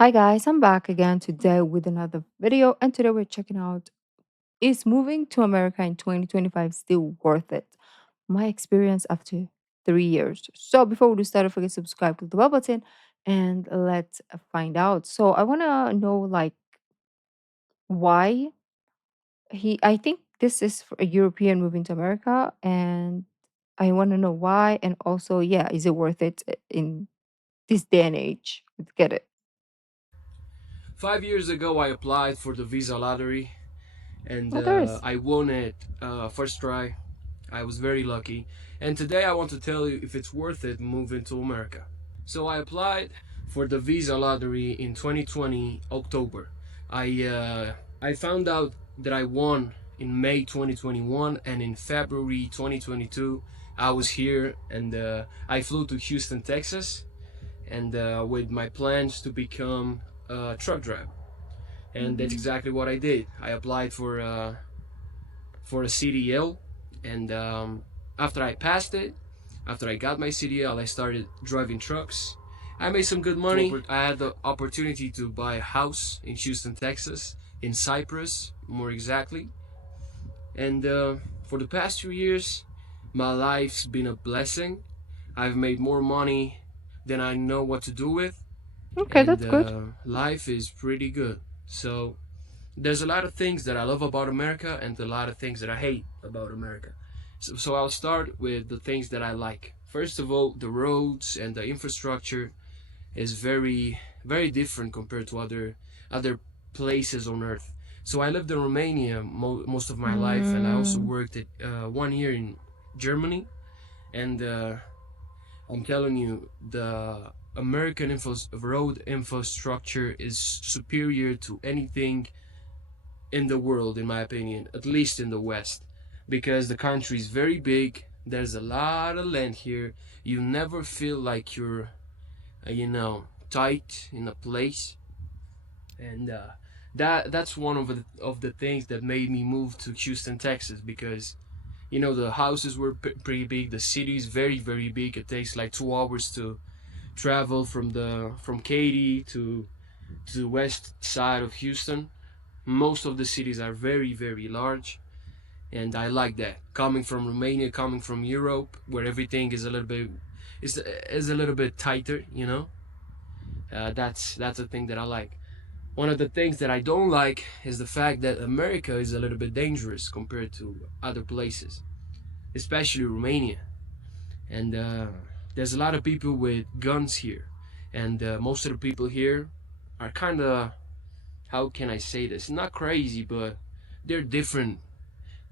Hi guys, I'm back again today with another video, and today we're checking out, is moving to America in 2025 still worth it? My experience after 3 years. So before we do start, don't forget to subscribe, click the bell button, and let's find out. So I want to know like why I think this is for a European moving to America, and I want to know why, and also, yeah, is it worth it in this day and age? Let's get it. 5 years ago, I applied for the visa lottery and Oh, there is. I won it first try. I was very lucky. And today, I want to tell you if it's worth it moving to America. So, I applied for the visa lottery in 2020 October. I I found out that I won in May 2021, and in February 2022, I was here and I flew to Houston, Texas, and with my plans to become a truck driver. And that's Mhm. exactly what I did. I applied for a CDL, and after I passed it, after I got my CDL, I started driving trucks. I made some good money. I had the opportunity to buy a house in Houston, Texas, in Cyprus, more exactly. And for the past 2 years, my life's been a blessing. I've made more money than I know what to do with, Okay, and that's good. life is pretty good. So there's a lot of things that I love about America and a lot of things that I hate about America. So I'll start with the things that I like. First of all, the roads and the infrastructure is very different compared to other places on earth. So I lived in Romania most of my life, and I also Mm. worked at 1 year in Germany. And I'm telling you, the American road infrastructure is superior to anything in the world, in my opinion, at least in the West, because the country is very big. There's a lot of land here. You never feel like you're, tight in a place, and that's one of the things that made me move to Houston, Texas, because the houses were pretty big. The city is very big. It takes like 2 hours to travel from Katy to the west side of Houston. Most of the cities are very large, and I like that. Coming from Romania, coming from Europe, where everything is a little bit tighter, that's a thing that I like. One of the things that I don't like is the fact that America is a little bit dangerous compared to other places, especially Romania. And there's a lot of people with guns here, and most of the people here are kind of, how can I say this? Not crazy, but they're different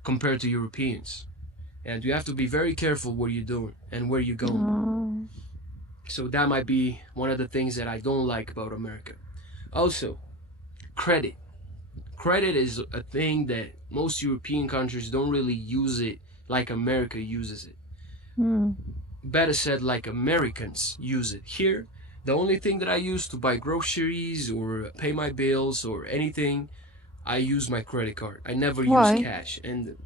compared to Europeans. And you have to be very careful what you're doing and where you're going. Oh. So that might be one of the things that I don't like about America. Also, credit. Credit is a thing that most European countries don't really use it like America uses it. Mm. Better said, like Americans use it. Here, the only thing that I use to buy groceries or pay my bills or anything, I use my credit card. I never use Why? cash. And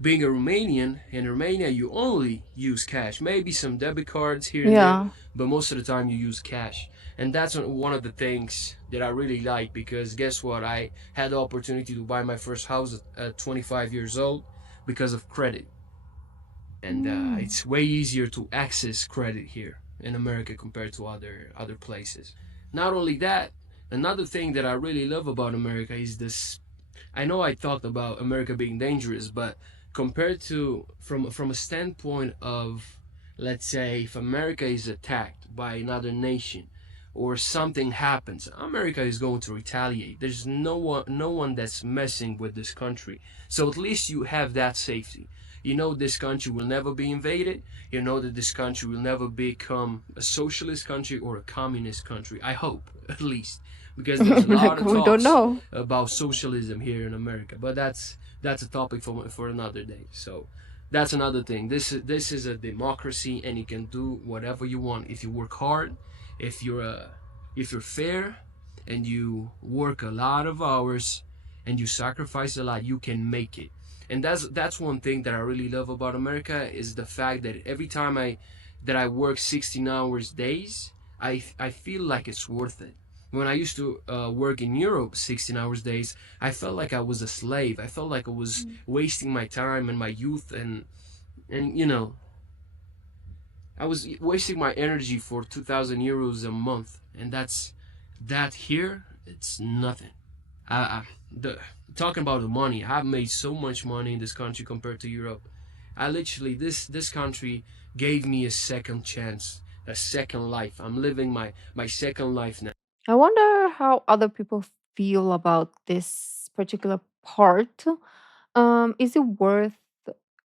being a Romanian, in Romania you only use cash. Maybe some debit cards here and there, Yeah. but most of the time you use cash. And that's one of the things that I really like, because guess what? I had the opportunity to buy my first house at 25 years old because of credit. And Mm. it's way easier to access credit here in America compared to other places. Not only that, another thing that I really love about America is this. I know I talked about America being dangerous, but compared to from a standpoint of, let's say, if America is attacked by another nation or something happens, America is going to retaliate. There's no one that's messing with this country. So at least you have that safety. You know this country will never be invaded. You know that this country will never become a socialist country or a communist country. I hope, at least, because there's a lot Like of we don't talks know. about socialism here in America, but that's a topic for another day. So that's another thing. This is a democracy, and you can do whatever you want if you work hard, if you're fair, and you work a lot of hours, and you sacrifice a lot. You can make it. And that's one thing that I really love about America, is the fact that every time I work 16 hours days, I feel like it's worth it. When I used to work in Europe 16 hours days, I felt like I was a slave. I felt like I was Mm. wasting my time and my youth, and you know, I was wasting my energy for 2,000 euros a month, and that here it's nothing. I the talking about the money, I've made so much money in this country compared to Europe. I literally this country gave me a second chance, a second life. I'm living my second life now. I wonder how other people feel about this particular part. Is it worth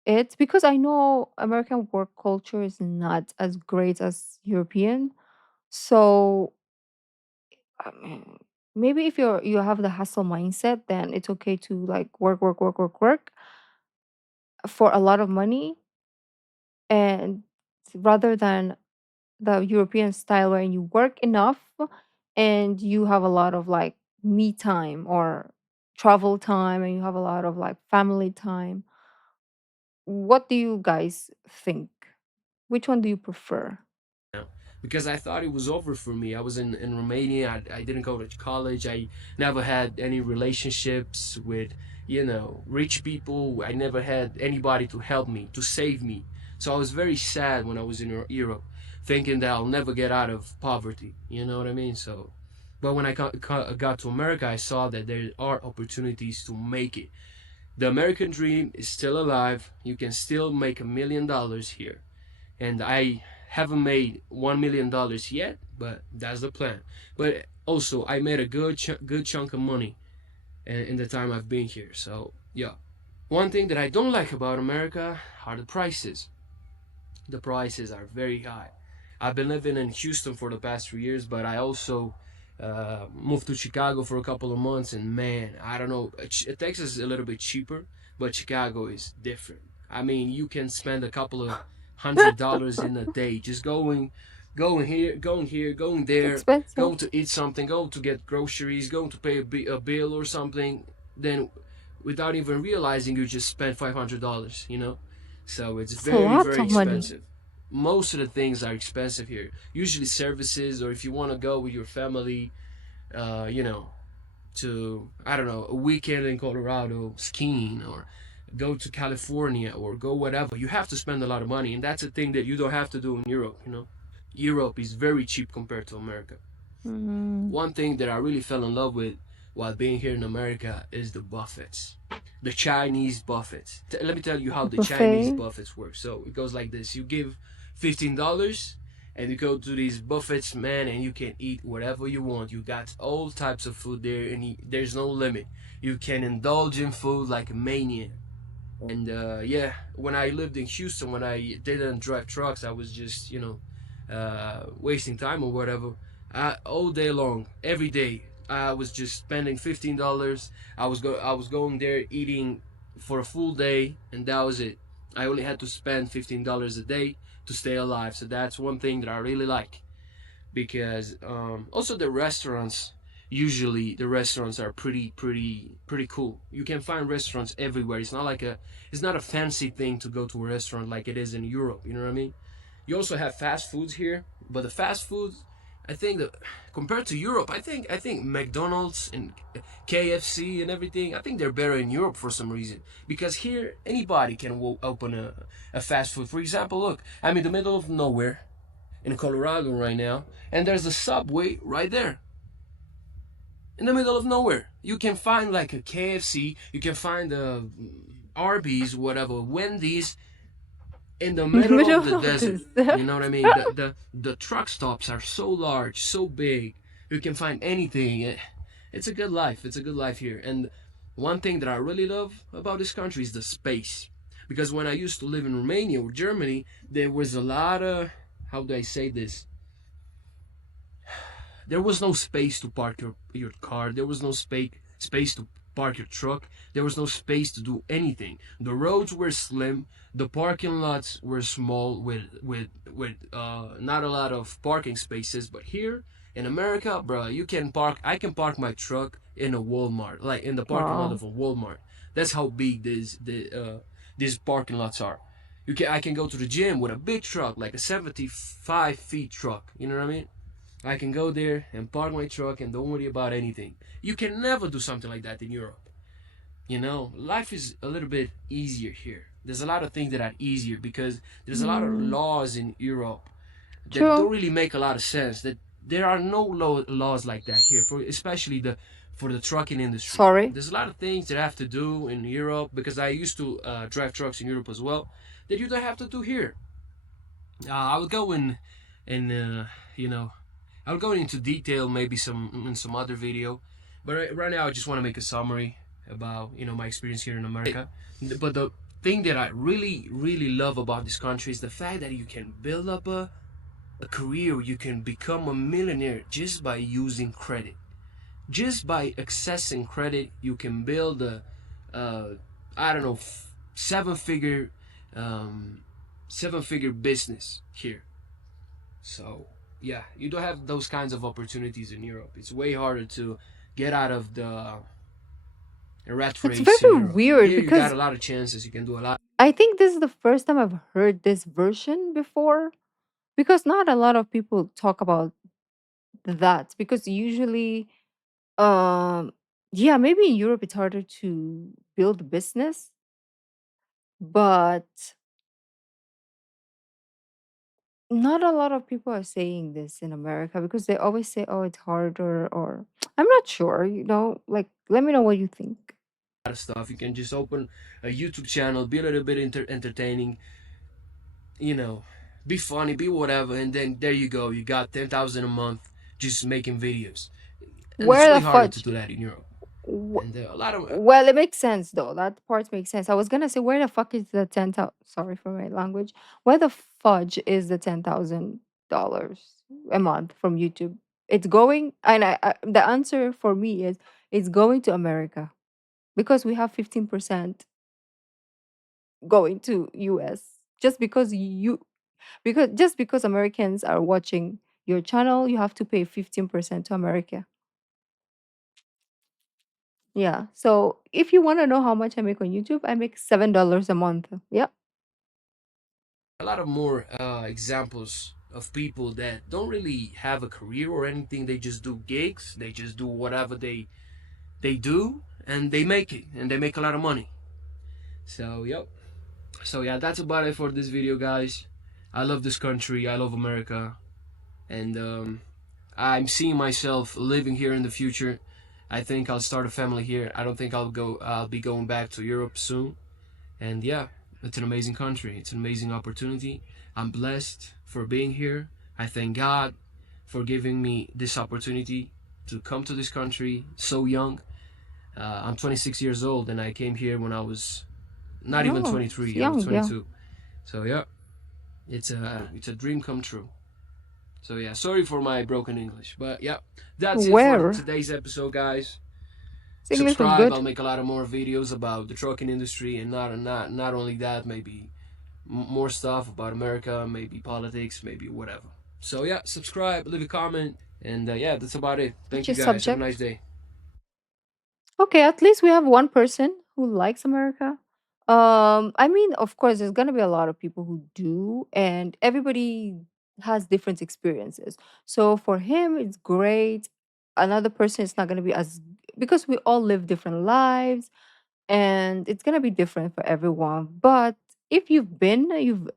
it? Because I know American work culture is not as great as European. So I mean, maybe if you have the hustle mindset, then it's okay to like work, work, work, work, work for a lot of money, and rather than the European style where you work enough and you have a lot of like me time or travel time and you have a lot of like family time. What do you guys think? Which one do you prefer? Now because I thought it was over for me. I was in Romania. I didn't go to college. I never had any relationships with, rich people. I never had anybody to help me, to save me. So I was very sad when I was in Europe, thinking that I'll never get out of poverty. You know what I mean? So, but when I got to America, I saw that there are opportunities to make it. The American dream is still alive. You can still make $1 million here, and I haven't made $1 million yet, but that's the plan. But also, I made a good chunk of money in the time I've been here. So yeah, one thing that I don't like about America are the prices. The prices are very high. I've been living in Houston for the past 3 years, but I also moved to Chicago for a couple of months, and man, I don't know. Texas is a little bit cheaper, but Chicago is different. I mean, you can spend a couple of $100 in a day just going It's there, expensive. going to eat something, going to get groceries, going to pay a bill or something. Then, without even realizing, you just spent $500. So it's It's a very, lot very of money. expensive. Most of the things are expensive here. Usually services, or if you want to go with your family, uh, you know, to, I don't know, a weekend in Colorado skiing, or go to California, or go whatever, you have to spend a lot of money, and that's a thing that you don't have to do in Europe. Europe is very cheap compared to America. Mm, One thing that I really fell in love with while being here in America is the buffets. The Chinese buffets. Let me tell you how the the Chinese buffet. buffets work. So it goes like this: you give $15 and you go to these buffets, man, and you can eat whatever you want. You got all types of food there, and there's no limit. You can indulge in food like a maniac. And yeah, when I lived in Houston, when I didn't drive trucks, I was just, wasting time or whatever. All day long, every day, I was just spending $15. I was going there eating for a full day, and that was it. I only had to spend $15 a day to stay alive. So that's one thing that I really like, because also the restaurants, usually the restaurants are pretty cool. You can find restaurants everywhere. It's not a fancy thing to go to a restaurant like it is in Europe. You know what I mean? You also have fast foods here, but the fast foods, I think that compared to Europe, I think McDonald's and KFC and everything, I think they're better in Europe for some reason, because here anybody can open a fast food. For example, look, I'm in the middle of nowhere in Colorado right now, and there's a Subway right there in the middle of nowhere. You can find like a KFC, you can find a Arby's, whatever, Wendy's, in the In the middle of the middle of desert. this. You know what I mean? The truck stops are so large, so big. You can find anything. It's a good life. It's a good life here. And one thing that I really love about this country is the space. Because when I used to live in Romania or Germany, there was a lot of, how do I say this? There was no space to park your car. There was no space to park your truck. There was no space to do anything. The roads were slim. The parking lots were small with not a lot of parking spaces. But here in America, bro, you can park. I can park my truck in a Walmart, like in the parking lot Wow. of a Walmart. That's how big these parking lots are. I can go to the gym with a big truck, like a 75 feet truck. You know what I mean? I can go there and park my truck and don't worry about anything. You can never do something like that in Europe. You know, life is a little bit easier here. There's a lot of things that are easier because there's a lot of Mm, laws in Europe that true. don't really make a lot of sense. That there are no laws like that here for especially the for the trucking industry. Sorry. There's a lot of things that I have to do in Europe because I used to drive trucks in Europe as well that you don't have to do here. I will go in you know I'll go into detail maybe some in some other video, but right now I just want to make a summary about my experience here in America. But the thing that I really love about this country is the fact that you can build up a career, you can become a millionaire just by using credit. Just by accessing credit, you can build a I don't know, seven figure, um, seven figure business here. So yeah, you don't have those kinds of opportunities in Europe. It's way harder to get out of the rat It's race in very Europe. weird Here you got because a lot of chances. You can do a lot. I think this is the first time I've heard this version before because not a lot of people talk about that because usually um yeah, maybe in Europe it's harder to build a business, but not a lot of people are saying this in America because they always say, "Oh, it's harder," or I'm not sure. Like let me know what you think. Of stuff. You can just open a YouTube channel, be a little bit entertaining, you know, be funny, be whatever, and then there you go. You got 10,000 a month just making videos, and it's Where way the harder to fudge? do that in Europe. Wh- And a lot of Well, it makes sense though. That part makes sense. I was gonna say, where the fuck is the 10,000? Sorry for my language. Where the fudge is the $10,000 a month from YouTube? It's going, and the answer for me is it's going to America because we have 15% going to US. Just because just because Americans are watching your channel, you have to pay 15% to America. Yeah. So if you want to know how much I make on YouTube, I make $7 a month. Yeah. more examples of people that don't really have a career or anything. They just do gigs. They just do whatever they do, and they make it, and they make a lot of money. So yep. So yeah, that's about it for this video, guys. I love this country. I love America, and I'm seeing myself living here in the future. I think I'll start a family here. I don't think I'll be going back to Europe soon. And yeah, it's an amazing country. It's an amazing opportunity. I'm blessed for being here. I thank God for giving me this opportunity to come to this country so young. I'm 26 years old, and I came here when I was not even Oh, it's 23. I was young. Yeah. 22. So yeah, it's a dream come true. So yeah, sorry for my broken English, but yeah, that's it for Where? today's episode, guys. His English was Subscribe. good. I'll make a lot of more videos about the trucking industry, and not only that, maybe more stuff about America, maybe politics, maybe whatever. So yeah, subscribe, leave a comment, and yeah, that's about it. Which Thank you is guys. Have a nice subject. day. Okay, at least we have one person who likes America. I mean, of course, there's gonna be a lot of people who do, and everybody has different experiences. So for him, it's great. Another person, it's not gonna be as because we all live different lives, and it's gonna be different for everyone. But if you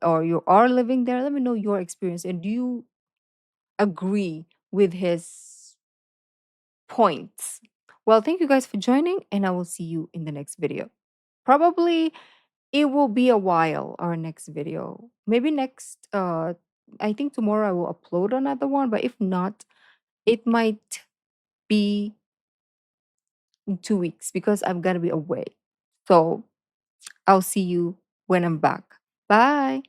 are living there, let me know your experience, and do you agree with his points? Well, thank you guys for joining, and I will see you in the next video. Probably it will be a while, our next video. Maybe next I think tomorrow I will upload another one, but if not, it might be in 2 weeks because I'm gonna be away. So I'll see you when I'm back. Bye.